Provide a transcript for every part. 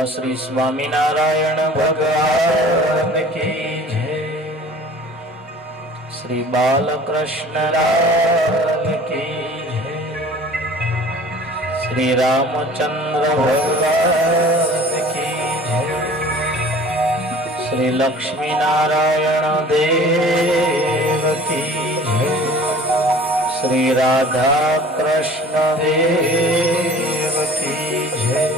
श्री स्वामीनारायण भगवान की जय। श्री बालकृष्ण लाल की जय। श्री रामचंद्र भगवान की जय। श्री लक्ष्मी नारायण देव की जय। श्री राधा कृष्ण देव की जय।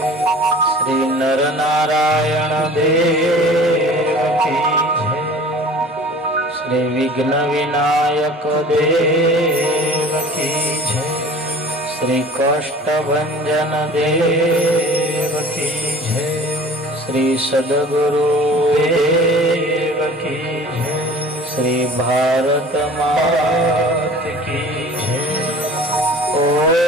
श्री नर नारायण देव की जय। श्री विघ्न विनायक देव की जय। श्री कष्टभंजन देव की जय। श्री सद्गुरु देव की जय। श्री भारत मात की जय। ओ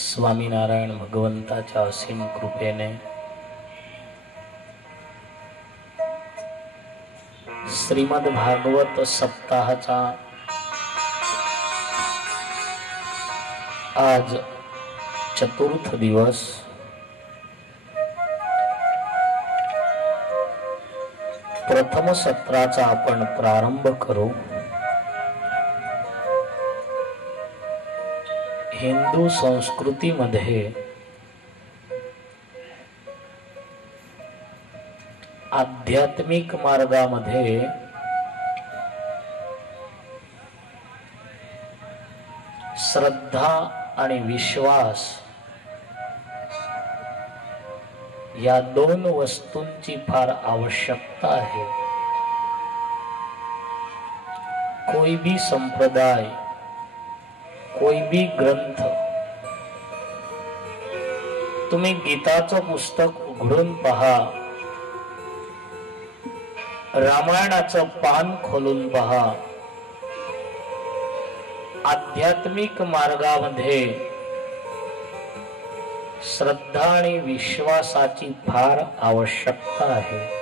स्वामीनारायण भगवंताच्या असीम कृपेने श्रीमद भागवत सप्ताहाचा आज चतुर्थ दिवस। प्रथम सत्राचा आपण प्रारंभ करू। हिंदू संस्कृतीमध्ये आध्यात्मिक मार्गामध्ये श्रद्धा आणि विश्वास या दोन वस्तूंची फार आवश्यकता आहे। कोई भी संप्रदाय, कोई भी ग्रंथ, तुम्ही गीताचं पुस्तक उघडून पहा, रामायणाचं पान खोलून पहा, आध्यात्मिक मार्गामध्ये श्रद्धा आणि विश्वासाची फार आवश्यकता आहे।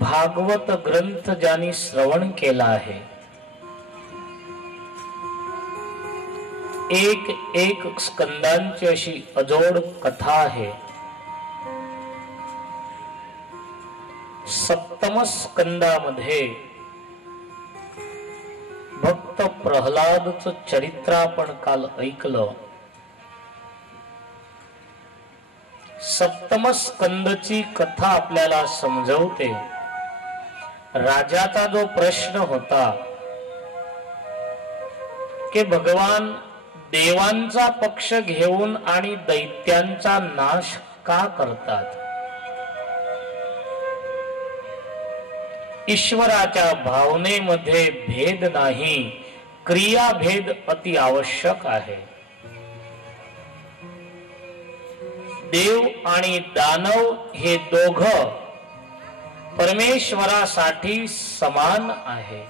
भागवत ग्रंथ ज्यांनी श्रवण केला आहे, एक एक स्कंदांची अशी अजोड कथा आहे। सप्तम स्कंदामध्ये भक्त प्रल्हादचं चरित्र आपण काल ऐकलं। सप्तम स्कंदची कथा आपल्याला समजवते राजाचा जो प्रश्न होता की भगवान देवांचा पक्ष घेऊन आणि दैत्यांचा नाश का करतात। ईश्वराच्या भावनेमध्ये भेद नाही, क्रिया भेद अति आवश्यक आहे। देव आणि दानव हे दोघं परमेश्वरासाठी समान आहे।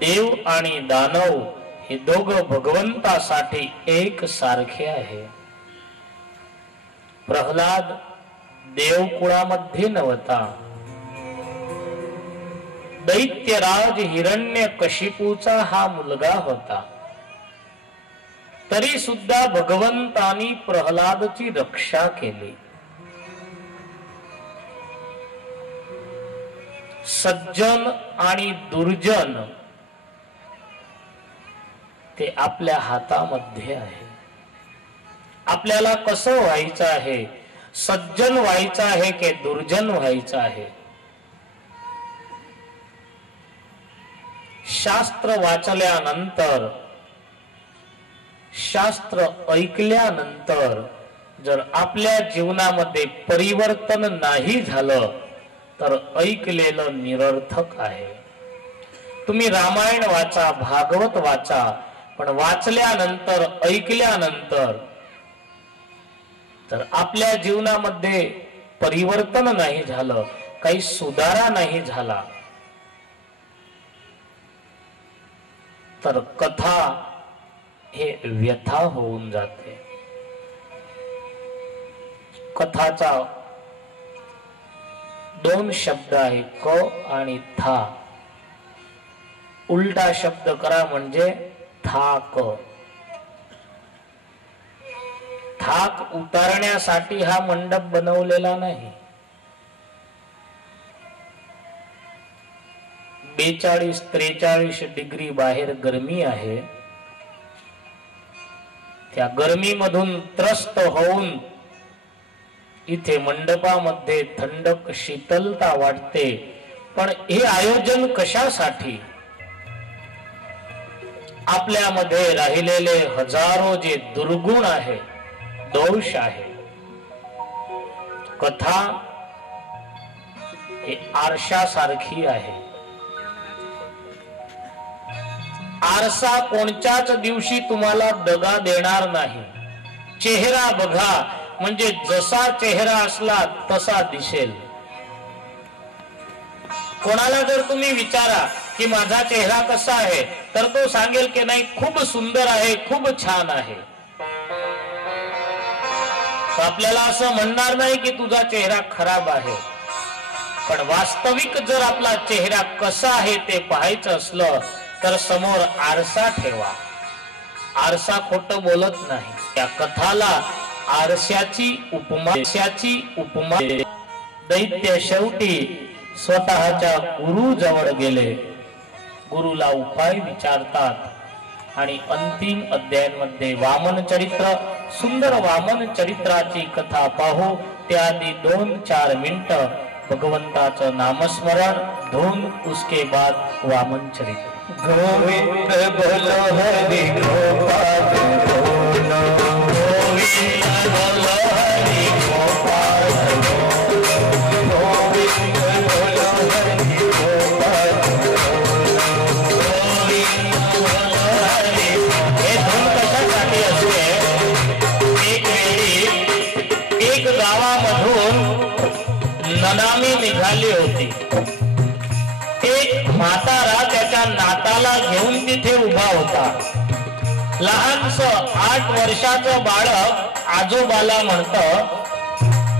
देव आणि दानव हे दोघं भगवंतासाठी एक सारखे आहे। प्रल्हाद देवकुळामध्ये नव्हता, दैत्यराज हिरण्यकशिपूचा हा मुलगा होता, तरी सुद्धा भगवंतानी प्रल्हादची रक्षा केली। सज्जन आणि दुर्जन ते आपल्या हातामध्ये आहे। आपल्याला कसं व्हायचं आहे, सज्जन व्हायचं आहे की दुर्जन व्हायचं आहे। शास्त्र वाचल्यानंतर, शास्त्र ऐकल्यानंतर जर आपल्या जीवनामध्ये परिवर्तन नाही झालं तर ऐकलेलं निरर्थक आहे. तुम्ही रामायण वाचा, भागवत वाचा, पण वाचल्यानंतर, ऐकल्यानंतर तर आपल्या जीवनामध्ये परिवर्तन नाही झालं, काही सुधारा नाही झाला, तर कथा हे व्यथा होऊन जाते. कथाचा दोन शब्द आहे, क आणि था. उलटा शब्द करा म्हणजे थाक. थाक उतारण्यासाठी हा मंडप बनवलेला नाही. 42-43 डिग्री बाहेर गरमी आहे. त्या गरमीमधून त्रस्त होऊन इथे मंडपामध्ये थंडक शीतलता वाटते. पण हे आयोजन कशासाठी? आपल्यामध्ये राहिलेले हजारो जे दुर्गुण आहे, दोष आहे. कथा ही आरशासारखी आहे. आरसा कोणत्याच दिवशी तुम्हाला दगा देणार नाही. चेहरा बघा, म्हणजे जसा चेहरा असला तसा दिसेल. कोणाला जर तुम्ही विचारा की माझा चेहरा कसा आहे, तर तो सांगेल की नाही, खूप सुंदर आहे, खूप छान आहे. आपल्याला असं म्हणणार नाही की तुझा चेहरा खराब आहे. पण वास्तविक जर आपला चेहरा कसा आहे ते पाहायचं असलं तर समोर आरसा ठेवा. आरसा खोटं बोलत नाही. त्या कथाला आरशाची उपमा. दैत्य शेवटी स्वतःच्या गुरु जवळ गेले, गुरुला उपाय विचारतात आणि अंतिम अध्यायांमध्ये वामन चरित्र, सुंदर वामन चरित्राची कथा पाहू. त्याआधी 2-4 मिनिटं भगवंताचं नामस्मरण, धून, उसके बाद वामन चरित्र. गोविंद बोलो हरि गोपाल बोलो, गोविंद बोलो हरि गोपाल बोलो, गोविंद बोलो हरि गोपाल बोलो, गोविंद बोलो हरि. हे धून कशासाठी असते? एक वेळी एक गावामधून ननामी निघाली होती. एक म्हातारा त्याच्या नाताला घेऊन तिथे उभा होता. लहानस 8 वर्षाचं बाळक आजोबाला म्हणतं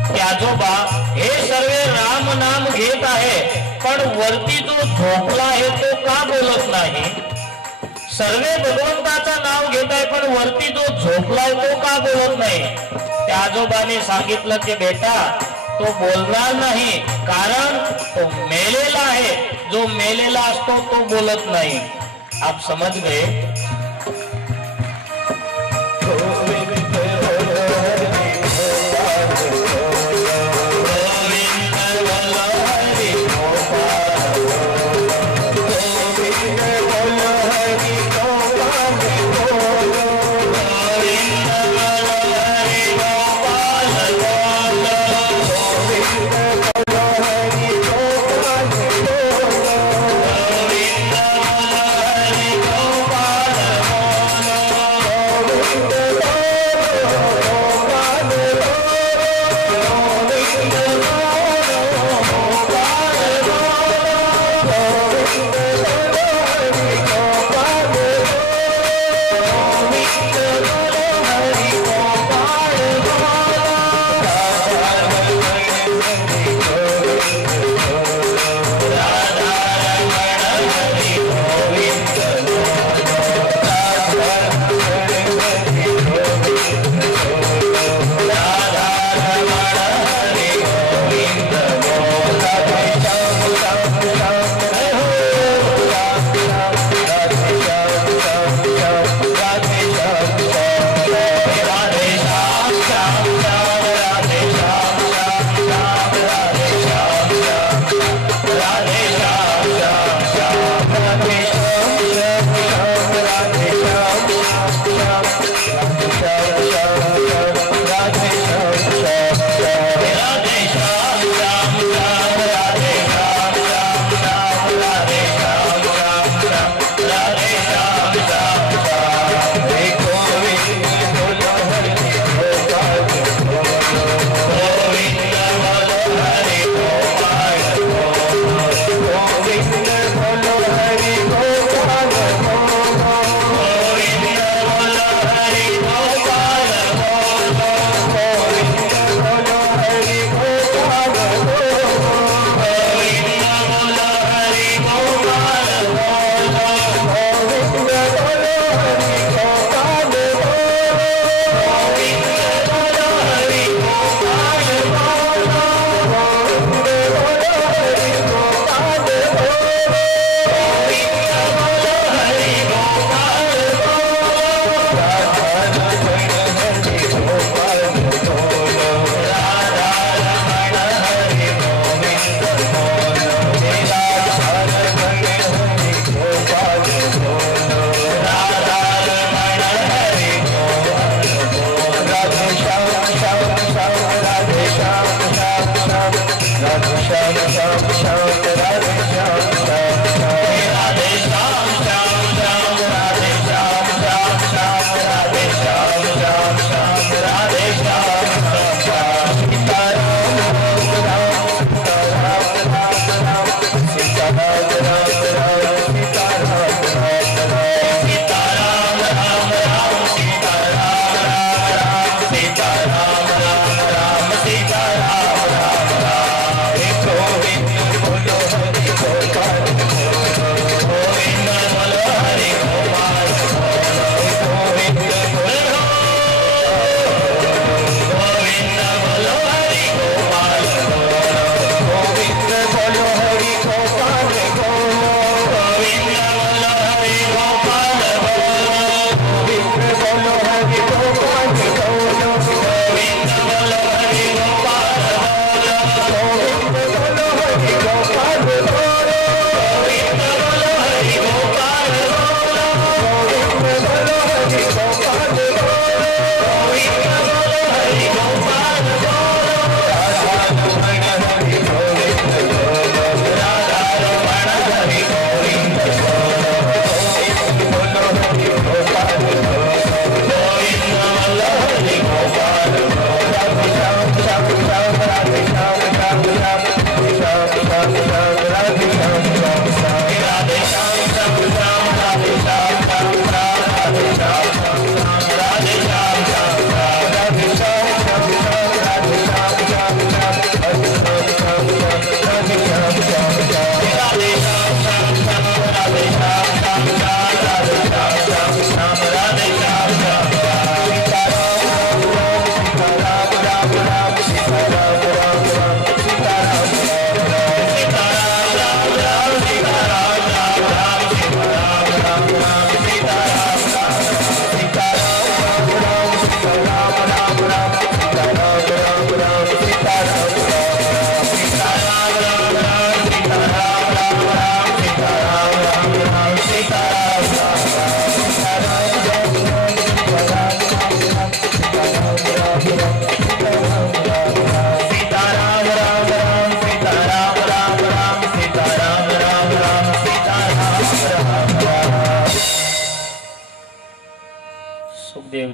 की आजोबा, हे सर्वे राम नाम घेत आहे, पण वरती जो झोपला आहे तो का बोलत नाही? सर्वे भगवंताचं नाव घेत आहे, पण वरती जो झोपलाय तो का बोलत नाही? त्या आजोबाने सांगितलं की बेटा, तो बोलणार नाही, कारण तो मेलेला आहे. जो मेलेला असतो तो बोलत नाही. आप समझ गए?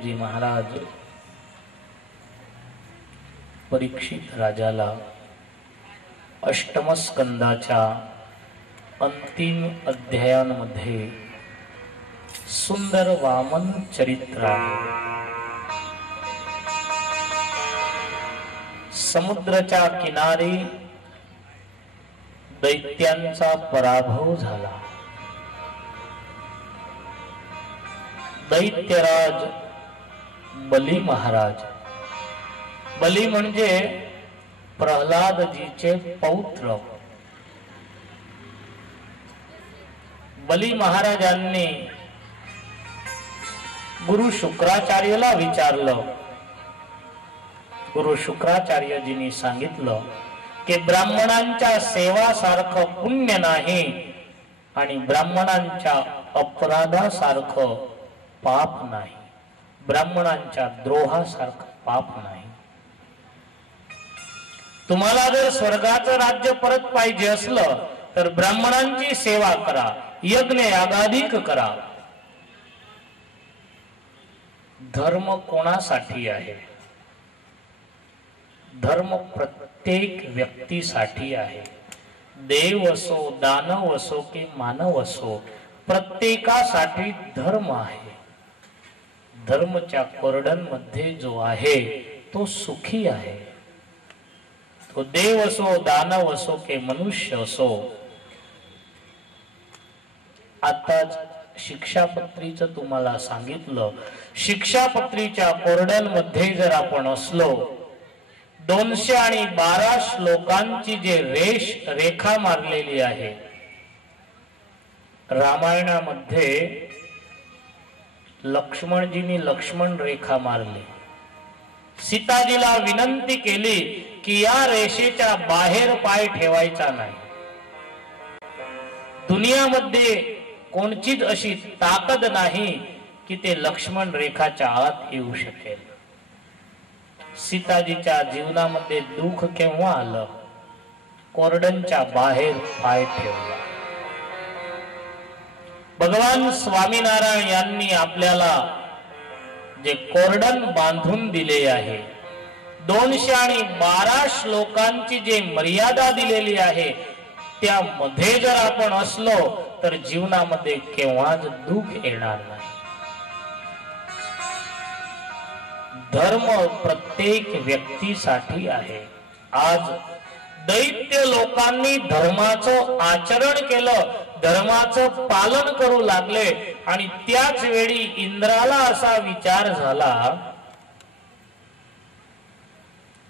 सुखदेवजी महाराज परीक्षित राजाला अष्टम स्कंदाच्या अंतिम अध्यायांमध्ये सुंदर वामन चरित्र आहे। समुद्राच्या किनारी दैत्यांचा पराभव झाला। दैत्यराज बली महाराज, बली म्हणजे प्रल्हादजीचे पौत्र, बली महाराजांनी गुरु शुक्राचार्याला विचारलं। गुरु शुक्राचार्यजींनी सांगितलं की ब्राह्मणांच्या सेवासारखं पुण्य नाही आणि ब्राह्मणांच्या अपराधासारखं पाप नाही, ब्राह्मणांच्या द्रोहासारखं पाप नाही। तुम्हाला जर स्वर्गाचं राज्य परत पाहिजे असलं तर ब्राह्मणांची सेवा करा, यज्ञ यागाधिक करा। धर्म कोणासाठी आहे? धर्म प्रत्येक व्यक्तीसाठी आहे। देव असो, दानव असो की मानव असो, प्रत्येकासाठी धर्म आहे। धर्मच्या कोरडनमध्ये जो आहे तो सुखी आहे। तो देव असो, दानव असो की मनुष्य असो। आताच शिक्षापत्रीचं तुम्हाला सांगितलं, शिक्षापत्रीच्या कोरडनमध्ये जर आपण असलो, 212 श्लोकांची जे रेखा मारलेली आहे। रामायणामध्ये लक्ष्मणजींनी लक्ष्मण रेखा मारली, सीताजीला विनंती केली की या रेषेच्या बाहेर पाय ठेवायचा नाही। दुनियामध्ये कोणचीच अशी ताकद नाही की ते लक्ष्मण रेखाच्या आत येऊ शकेल। सीताजीच्या जीवनामध्ये दुःख केव्हा आलं? कोरडनच्या बाहेर पाय ठेवला। भगवान स्वामीनारायण यांनी आपल्याला जे कोरडन बांधून दिले आहे, 212 श्लोकांची जे मर्यादा दिलेली आहे, त्यामध्ये जर आपण असलो तर जीवनामध्ये केव्हाच दुःख येणार नाही। धर्म प्रत्येक व्यक्तीसाठी आहे। आज दैत्य लोकांनी धर्माचं आचरण केलं, धर्माचं पालन करू लागले आणि त्याच वेळी इंद्राला असा विचार झाला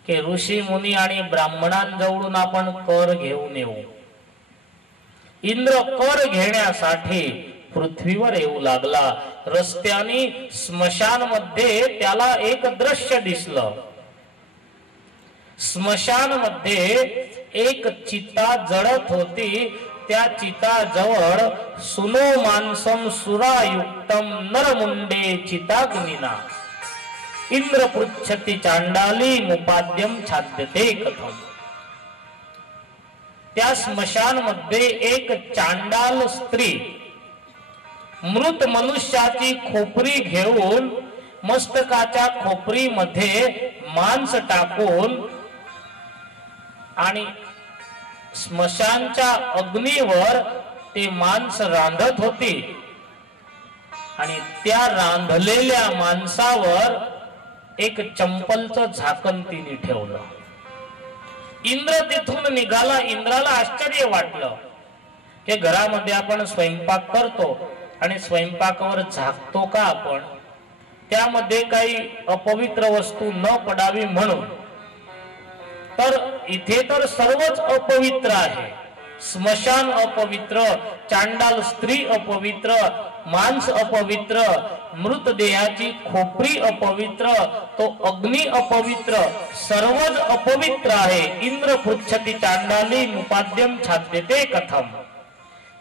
की ऋषी मुनी आणि ब्राह्मणांजवळून आपण कर घेऊन येऊ। इंद्र कर घेण्यासाठी पृथ्वीवर येऊ लागला। रस्त्याने स्मशानमध्ये त्याला एक दृश्य दिसलं। स्मशानमध्ये एक चिता जळत होती। त्या चिताजवळ सुनो मानसम सुरायुक्तम नरमुंडे चिताग्निना इंद्र पृच्छति चांडाली मुपाद्यम छाद्यते कथम। त्या स्मशानमध्ये एक चांडाल स्त्री मृत मनुष्याची खोपरी घेऊन मस्तकाच्या खोपरीमध्ये मांस टाकून आणि स्मशानच्या अग्नीवर ते मांस रांधत होती आणि त्या रांधलेल्या मांसावर एक चंपलचं झाकण तिने ठेवलं। इंद्र तिथून निघाला। इंद्राला आश्चर्य वाटलं की घरामध्ये आपण स्वयंपाक करतो आणि स्वयंपाकावर झाकतो का आपण? त्यामध्ये काही अपवित्र वस्तू न पडावी म्हणून। तर इथे तर सर्वच अपवित्र आहे। स्मशान अपवित्र, चांडाल स्त्री अपवित्र, मांस अपवित्र, मृतदेहाची खोपरी अपवित्र, तो अग्नी अपवित्र, सर्वच अपवित्र आहे। इंद्र पृच्छति चांडाली मुपाद्यम छाद्यते कथम।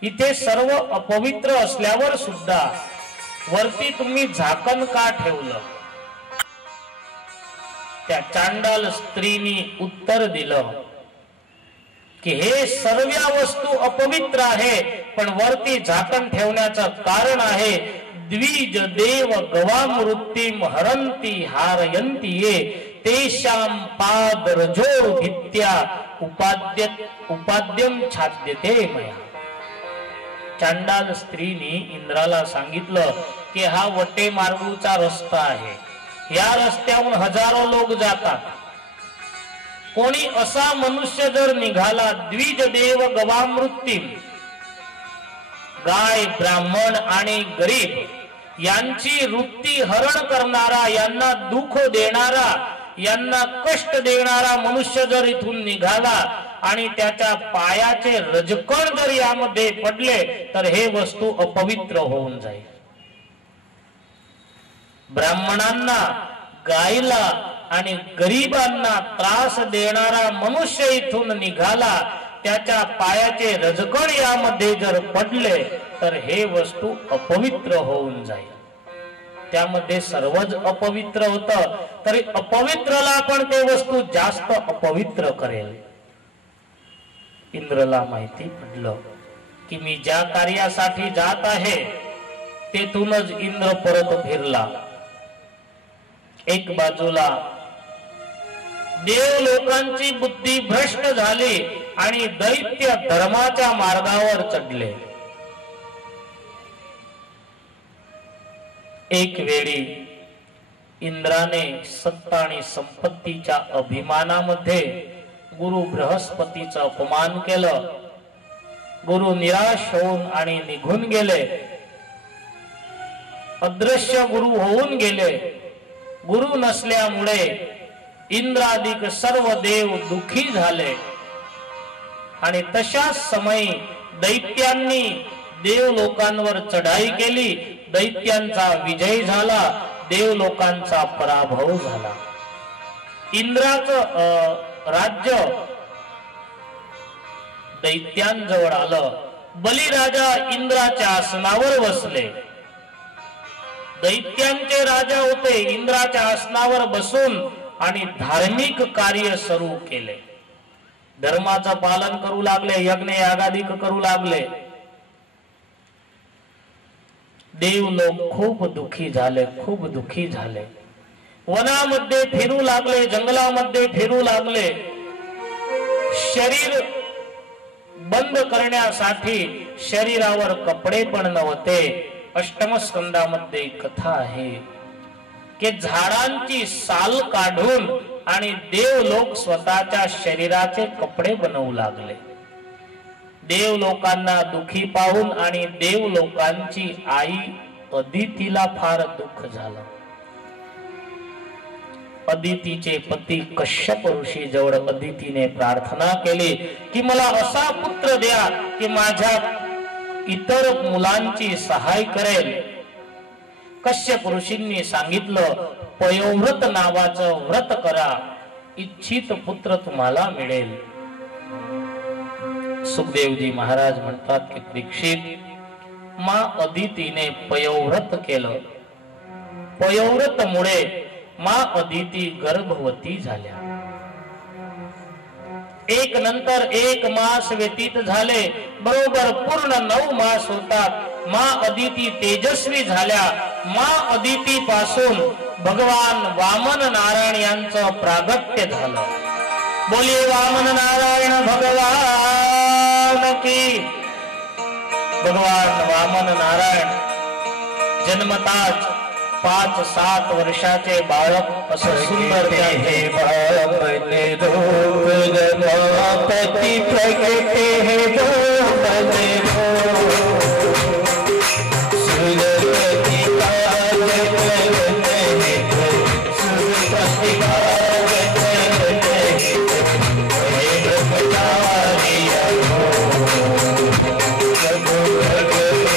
इथे सर्व अपवित्र असल्यावर सुद्धा वरती तुम्ही झाकण का ठेवलं? त्या चांडाल स्त्रीनी उत्तर दिलं की हे सर्व वस्तू अपवित्र आहे, पण वरती झाकण ठेवण्याचं कारण आहे द्विज देव गवामृत्तिम हरंती हारयंती ये तेषां पाद रजो भित्या उपाद्यम छाद्यते मया. चांडाल स्त्रीनी इंद्राला सांगितलं की हा वटे मार्गूचा रस्ता आहे, या रस्त्यावरून हजारो लोक जातात. कोणी असा मनुष्य जर निघाला द्विज देव गवामृत्तिम, गाय ब्राह्मण आणि गरीब यांची वृत्ती हरण करणारा, यांना दुःख देणारा, यांना कष्ट देणारा मनुष्य जर इथून निघाला आणि त्याच्या पायाचे रजकण जर यामध्ये पडले तर हे वस्तू अपवित्र होऊन जाईल. ब्राह्मणांना, गायला आणि गरीबांना त्रास देणारा मनुष्य इथून निघाला, त्याच्या पायाचे रजकण यामध्ये जर पडले तर हे वस्तू अपवित्र होऊन जाईल. त्यामध्ये सर्वच अपवित्र होतं, तरी अपवित्रला पण ते वस्तू जास्त अपवित्र करेल. इंद्रला माहिती पडलं की मी ज्या कार्यासाठी जात आहे तेथूनच इंद्र परत फिरला. एक बाजूला देव लोकांची बुद्धी भ्रष्ट झाली आणि दैत्य धर्माच्या मार्गावर चढले. एक वेळी इंद्राने सत्ता आणि संपत्तीच्या अभिमानामध्ये गुरु बृहस्पतीचा अपमान केलं. गुरु निराश होऊन आणि निघून गेले, अदृश्य गुरु होऊन गेले. गुरु नसल्यामुळे इंद्रादिक सर्व देव दुखी झाले आणि तशाच समयी दैत्यांनी देव लोकांवर चढाई केली. दैत्यांचा विजय झाला, देव लोकांचा पराभव झाला. इंद्राचं राज्य दैत्यांजवळ आलं. बलिराजा इंद्राच्या आसनावर बसले. दैत्यांचे राजा होते, इंद्राच्या आसनावर बसून आणि धार्मिक कार्य सुरू केले. धर्माचं पालन करू लागले, यज्ञ यागादिक करू लागले. देव लोक खूप दुःखी झाले, खूप दुःखी झाले. वनामध्ये फिरू लागले, जंगलामध्ये फिरू लागले. शरीर बंद करण्यासाठी शरीरावर कपडे पण नव्हते. अष्टम स्कंदामध्ये कथा आहे की झाडांची साल काढून आणि देव लोक स्वतःच्या शरीराचे कपडे बनवू लागले. देव लोकांना दुखी पाहून आणि देव लोकांची आई अदितीला फार दुःख झालं. अदितीचे पती कश्यप ऋषी जवळ अदितीने प्रार्थना केली की मला असा पुत्र द्या की माझ्या इतर मुलांची सहाय करेल. कश्यप ऋषींनी सांगितलं, पयोव्रत नावाचं व्रत करा, इच्छित पुत्र तुम्हाला मिळेल. सुखदेवजी महाराज म्हणतात की परीक्षित, मां अदितीने पयोव्रत केलं. पयोव्रतमुळे मां अदिती गर्भवती झाल्या. एक नंतर एक मास व्यतीत झाले. बरोबर पूर्ण 9 मास होतात. मां अदिती तेजस्वी झाल्या. मां अदिती पासून भगवान वामन नारायण यांचं प्रागट्य झालं. बोलिये वामन नारायण भगवान की. भगवान वामन नारायण जन्मताच 5-7 वर्षाचे बाळक असं सुंदर त्याचे बापने रूप रमापति प्रगटे है बापने सुरपति काज करते हैं, सुरपति काज करते हैं, ब्रह्मचारिया प्रभु प्रगटे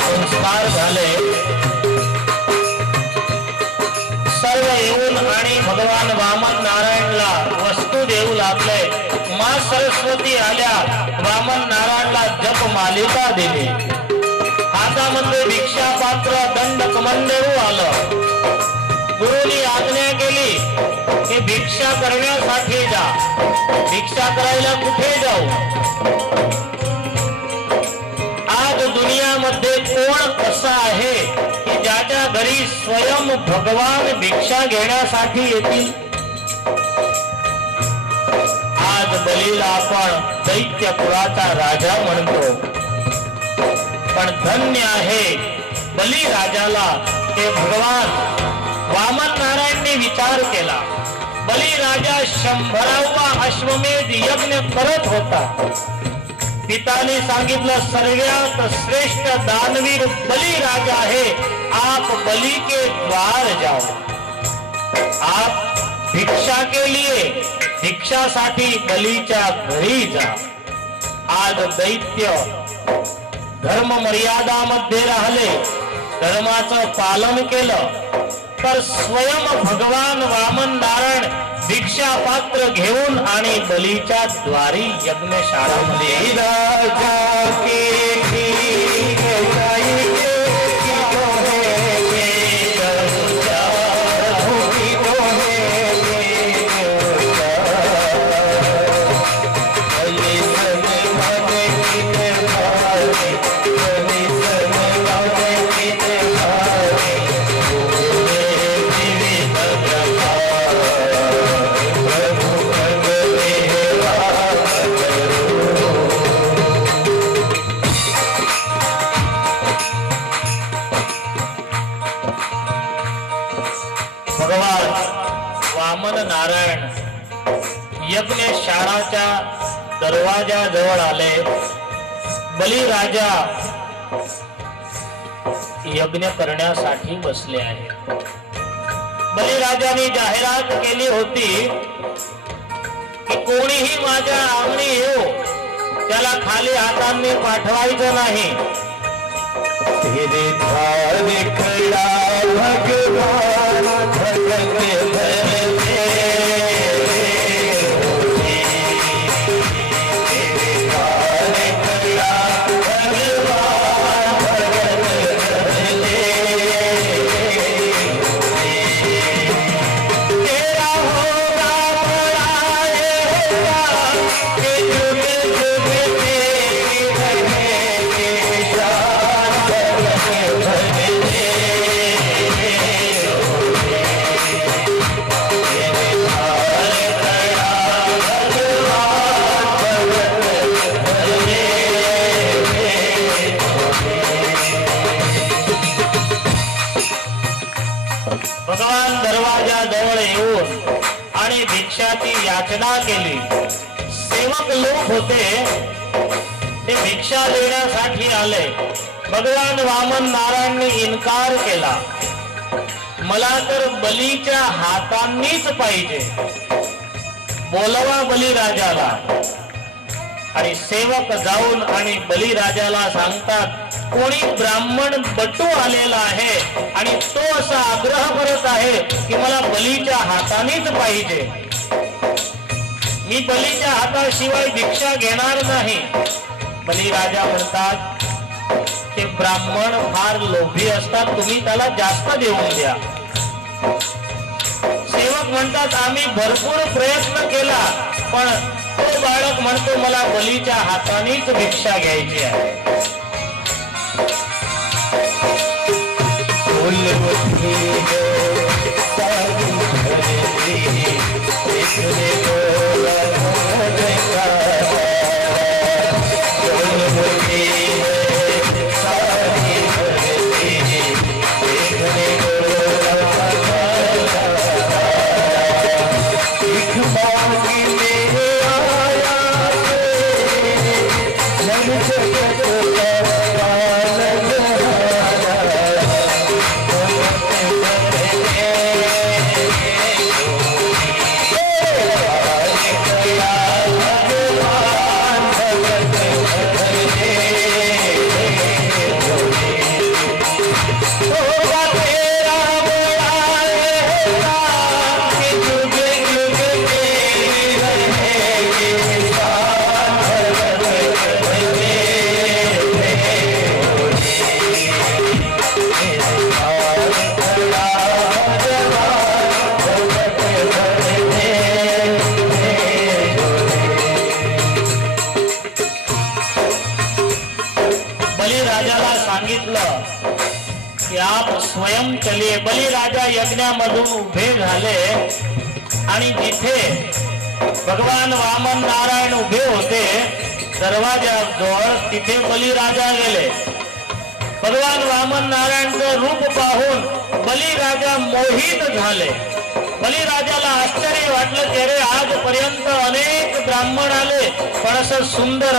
संस्कार झाले. सर्व येऊन आणि भगवान वामन नारायणला वस्तू देऊ लागले. मां सरस्वती आल्या, वामन नारायणला जप मालिका दिली. हातामध्ये भिक्षा पात्र दंड कमंडलू आलं. भिक्षा करण्यासाठी जा. भिक्षा करायला कुठे जाऊ? आज दुनियामध्ये कोण असा आहे की ज्याच्या घरी स्वयं भगवान भिक्षा घेण्यासाठी येतील? आज बलीला आपण दैत्य कुळाचा राजा म्हणतो, पण धन्य आहे बली राजाला ते भगवान वामन नारायणने विचार केला. बली राजा 100वा अश्वमेध यज्ञ करत होता. पिताने सांगितलं सर्वात श्रेष्ठ दानवीर बली राजा है, आप बली के द्वार जाओ. आप भिक्षा के लिए भिक्षासाठी बलीच्या घरी जा. आज दैत्य धर्म मर्यादामध्ये राहिले, धर्माचं पालन केलं, तर स्वयं भगवान वामन नारायण भिक्षा पात्र घेऊन आणि बलीच्या द्वारी यज्ञशाळामध्ये राजा नारायण यज्ञशाळाच्या दरवाजाजवळ आले. बलिराजा यज्ञ करण्यासाठी बसले आहेत. बलिराजाने जाहिरात केली होती की कोणीही माझ्या अंगणी येऊ, त्याला खाली हातांनी पाठवायचं नाही. तेरे द्वार खड़ा भगवान भगत भरते, तेरे द्वार खड़ा भगवान भगत भरते, तेरा होगा बड़ाएगा कि जुग जुग तेरी रहेगी शान भगत भरते. भगवान दरवाजाजवळ येऊन आणि भिक्षाची याचना केली. सेवक लोक होते, ते भिक्षा देण्यासाठी आले. भगवान वामन नारायणने इन्कार केला. मला तर बलीच्या हातांनीच पाहिजे. बोलवा बलिराजाला. आणि सेवक जाऊन आणि बलिराजाला सांगतात, कोणी ब्राह्मण बटू आलेला आहे आणि तो असा आग्रह करत आहे की मला बलीच्या हातानेच पाहिजे. मी बलीच्या हाताशिवाय भिक्षा घेणार नाही. बलिराजा म्हणतात, ते ब्राह्मण फार लोभी असतात, तुम्ही त्याला जास्त देऊन द्या. सेवक म्हणतात, आम्ही भरपूर प्रयत्न केला, पण तो बाळक म्हणतो मला बलीच्या हातानेच भिक्षा घ्यायची आहे. की आप स्वयं चलिए. बलिराजा यज्ञामधून उभे झाले आणि जिथे भगवान वामन नारायण उभे होते दरवाजाजवळ तिथे बलिराजा गेले. भगवान वामन नारायणचं रूप पाहून बलिराजा मोहित झाले. बलिराजाला आश्चर्य वाटलं की अरे आजपर्यंत अनेक ब्राह्मण आले पण असं सुंदर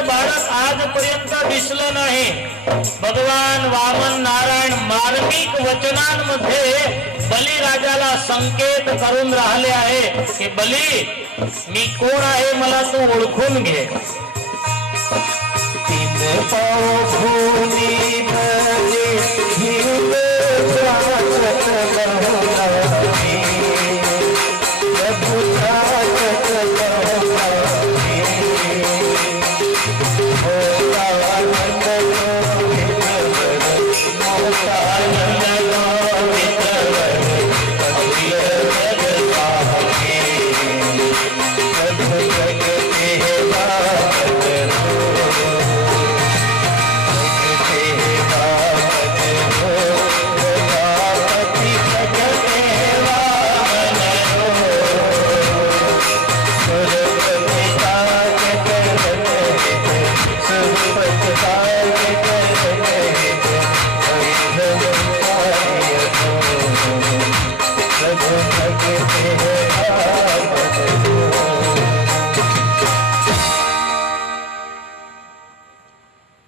बाळक आजपर्यंत दिसलं नाही. भगवान वामन नारायण मार्मिक वचनांमध्ये बलिराजाला संकेत करून राहिले आहे की बली मी कोण आहे मला तू ओळखून घे. तीन पाव भूमि भजे हिंद जाचत बहुलाही प्रभु जाचत बहुलाही मोतानंद गोविंद मोतानंद गोविंद अखिल जगताहे प्रभु जगते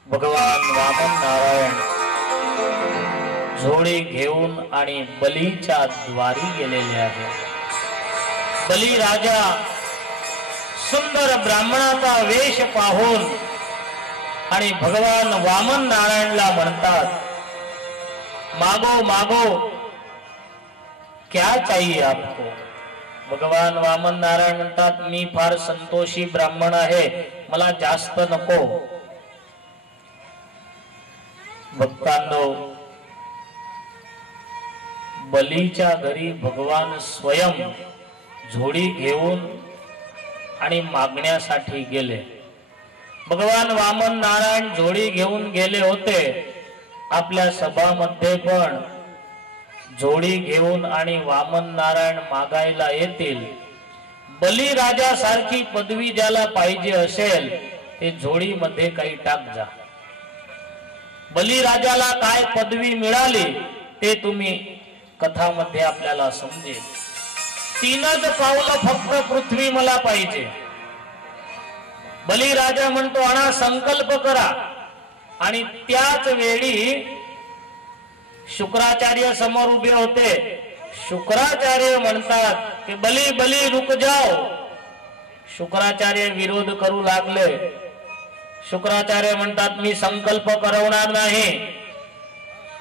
भगवान वामन नारायण झोळी घेऊन आणि बलीच्या द्वारी गेलेले आहे. बलिराजा सुंदर ब्राह्मणाचा वेश पाहून आणि भगवान वामन नारायणला म्हणतात मागो मागो क्या चाहिए आपको. भगवान वामन नारायण म्हणतात मी फार संतोषी ब्राह्मण आहे मला जास्त नको. भक्तांनो बलीच्या घरी भगवान स्वयं झोडी घेऊन आणि मागण्यासाठी गेले. भगवान वामन नारायण झोडी घेऊन गेले होते. आपल्या सभामध्ये पण झोडी घेऊन आणि वामन नारायण मागायला येतील. बलिराजासारखी पदवी ज्याला पाहिजे असेल ते झोडीमध्ये काही टाक जा. बलिराजाला काय पदवी मिळाली ते तुम्ही कथामध्ये आपल्याला समजेल. 3च पावलं फक्त पृथ्वी मला पाहिजे. बलिराजा म्हणतो आणा संकल्प करा. आणि त्याच वेळी शुक्राचार्य समोर उभे होते. शुक्राचार्य म्हणतात की बली बली रुक जाओ. शुक्राचार्य विरोध करू लागले. शुक्राचार्य म्हणतात मी संकल्प करवणार नाही.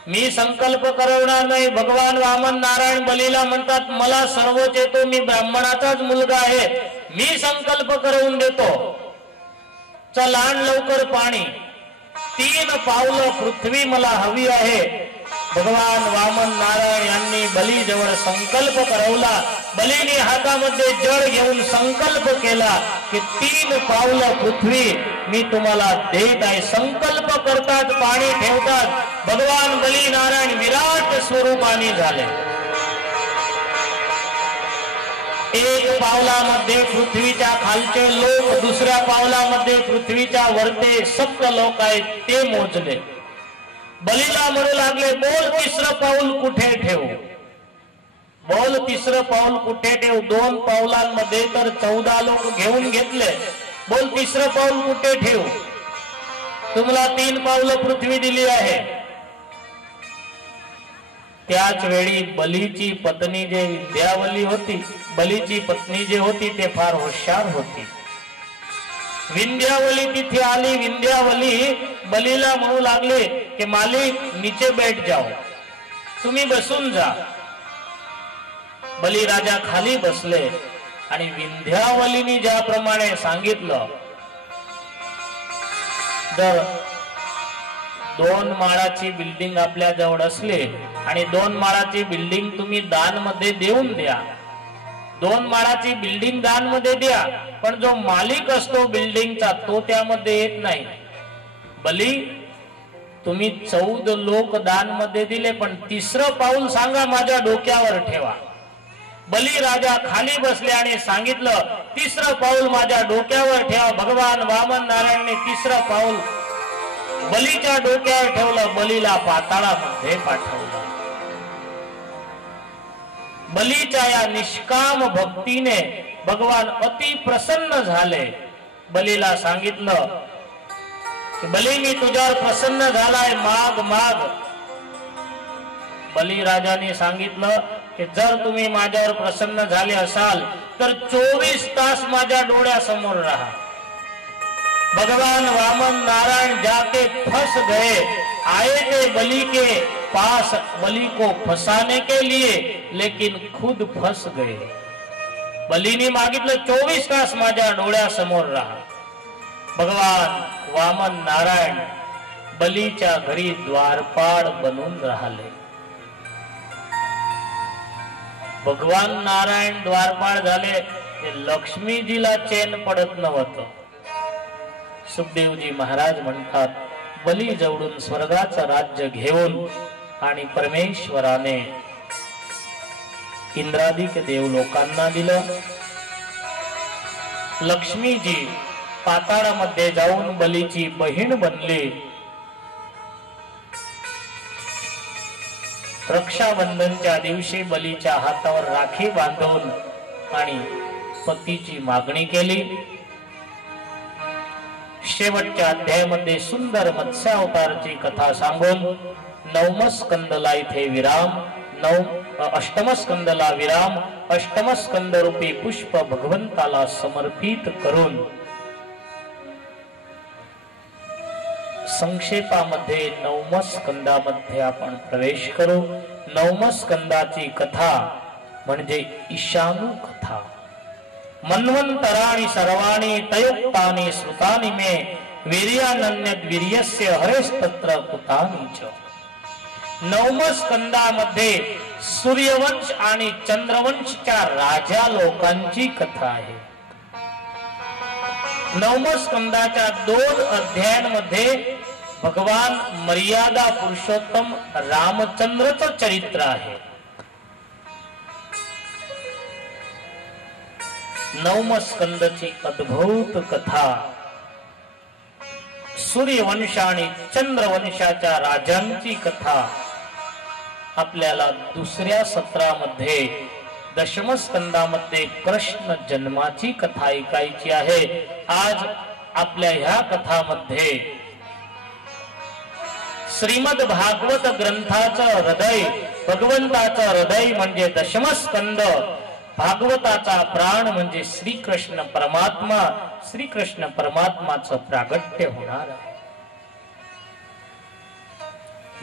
मी संकल्प करवणार नाही. भगवान वामन नारायण बलीला म्हणतात मला सर्वच येतो मी ब्राह्मणाचाच मुलगा आहे मी संकल्प करवून देतो. चल आण लवकर पाणी. 3 पावलं पृथ्वी मला हवी आहे. भगवान वामन नारायण यांनी बली जवळ संकल्प करवला. बलीने हातामध्ये जळ घेऊन संकल्प केला की 3 पावलं पृथ्वी मी तुम्हाला देत आहे. संकल्प करतात पाणी ठेवतात. भगवान बली नारायण विराट स्वरूपाने झाले. 1 पावलामध्ये पृथ्वीच्या खालचे लोक, दुसऱ्या पावलामध्ये पृथ्वीच्या वरते सप्त लोक आहेत ते मोजले. बलीला म्हणू लागले बोल 3रं पाऊल कुठे ठेवू. बोल 3रं पाऊल कुठे ठेवू. 2 पावलांमध्ये तर 14 लोक घेऊन घेतले. बोल 3रं पाऊल कुठे ठेवू. तुम्हाला 3 पावलं पृथ्वी दिली आहे. त्याच वेळी बलीची पत्नी जे विंध्यावली होती, बलीची पत्नी जे होती ते फार हुशार होती. विंध्यावली तिथे आली. विंध्यावली बलीला म्हणू लागले की मालिक नीचे बैठ जाओ, तुम्ही बसून जा. बलिराजा खाली बसले आणि विंध्यावलीने ज्याप्रमाणे सांगितलं, जर 2 माळाची बिल्डिंग आपल्या जवळ असली आणि 2 माळाची बिल्डिंग तुम्ही दान मध्ये देऊन द्या, 2 माळाची बिल्डिंग दान मध्ये द्या, पण जो मालिक असतो बिल्डिंगचा तो त्यामध्ये येत नाही. बली तुम्ही 14 लोक दान मध्ये दिले, पण तिसरं पाऊल सांगा माझ्या डोक्यावर ठेवा. बली राजा खाली बसले आणि सांगितलं तिसरं पाऊल माझ्या डोक्यावर ठेवा. भगवान वामन नारायणने तिसरं पाऊल बलीच्या डोक्यावर ठेवलं. बलीला पाताळामध्ये पाठवलं. बलीच्या या निष्काम भक्तीने भगवान अति प्रसन्न झाले. बलीला सांगितलं की बली मी तुझ्यावर प्रसन्न झालाय, माग माग. बली राजाने सांगितलं की जर तुम्ही माझ्यावर प्रसन्न झाले असाल तर 24 तास माझ्या डोळ्यासमोर राहा. भगवान वामन नारायण जाके फंस गए, आए थे बलि के पास बलि को फंसाने के लिए, लेकिन खुद फंस गए. बलीने मागितलं 24 तास माझ्या डोळ्यासमोर राहा. भगवान वामन नारायण बलीच्या घरी द्वारपाळ बनून राहिले. भगवान नारायण द्वारपाळ झाले. लक्ष्मीजीला चैन पडत नव्हतं. सुखदेवजी महाराज म्हणतात बली जवळून स्वर्गाचं राज्य घेऊन आणि परमेश्वराने इंद्रादिक देव लोकांना दिलं. लक्ष्मीजी पाताळामध्ये जाऊन बलीची बहीण बनली. रक्षाबंधनच्या दिवशी बलीच्या हातावर राखी बांधून आणि पतीची मागणी केली. शेवटच्या अध्यायामध्ये सुंदर मत्स्यावताराची कथा सांगून 9 स्कंदला इथे विराम. 8 स्कंदला विराम. 8 स्कंद रूपी पुष्प भगवंताला समर्पित करून संक्षेपामध्ये 9 स्कंदामध्ये आपण प्रवेश करू. 9 स्कंदाची कथा म्हणजे ईशानु कथा. मन्वंतराणि सर्वाणि तयोक्तानि श्रुतानि मे वीर्यानन्यद् वीर्यस्य हरेस्तत्र कुतानि च. 9 स्कंदामध्ये सूर्यवंश आणि चंद्रवंशच्या राजा लोकांची कथा आहे. 9 स्कंदाच्या 2 अध्यायांमध्ये भगवान मर्यादा पुरुषोत्तम रामचंद्रचं चरित्र आहे. 9 स्कंदची अद्भुत कथा सूर्यवंश आणि चंद्रवंशाच्या राजांची कथा आपल्याला दुसऱ्या सत्रामध्ये 10 स्कंदामध्ये कृष्ण जन्माची कथा ऐकायची आहे. आज आपल्या ह्या कथामध्ये श्रीमद भागवत ग्रंथाचं हृदय, भगवंताचं हृदय म्हणजे 10 स्कंद, भागवताचा प्राण म्हणजे श्रीकृष्ण परमात्मा, श्रीकृष्ण परमात्माचं प्रागट्य होणार आहे.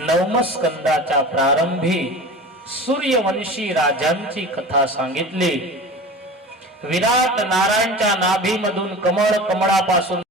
9 स्कंदाच्या प्रारंभी सूर्यवंशी राजांची कथा सांगितली. विराट नारायणच्या नाभीमधून कमळ, कमळापासून